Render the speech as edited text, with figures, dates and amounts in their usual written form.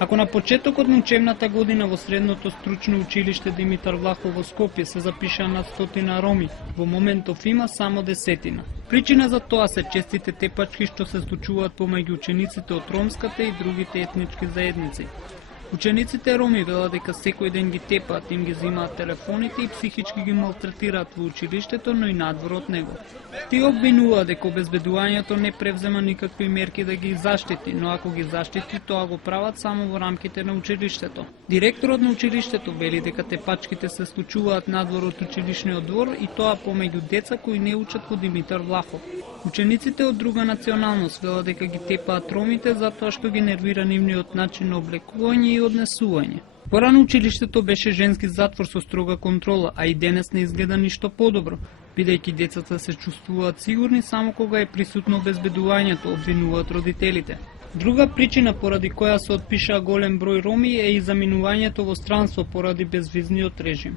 Ако на почетокот на учебната година во средното стручно училиште Димитар Влахов во Скопје се запишаа над 100 роми, во моментов има само 10. Причина за тоа се честите тепачки што се случуваат помеѓу учениците од ромската и другите етнички заедници. Учениците роми велат дека секој ден ги тепаат, им ги земаат телефоните и психички ги малтретираат во училиштето, но и надвор од него. Тие обвинуваат дека обезбедувањето не превзема никакви мерки да ги заштити, но ако ги заштити, тоа го прават само во рамките на училиштето. Директорот на училиштето вели дека тепачките се случуваат надвор од училишниот двор и тоа помеѓу деца кои не учат во Димитар Влахов. Учениците од друга националност велат дека ги тепаат ромите затоа што ги нервира нивниот начин на облекување и однесување. Порано училиштето беше женски затвор со строга контрола, а и денес не изгледа ништо подобро, бидејќи децата се чувствуваат сигурни само кога е присутно обезбедувањето, обвинуваат родителите. Друга причина поради која се отпишаа голем број роми е и заминувањето во странство поради безвизниот режим.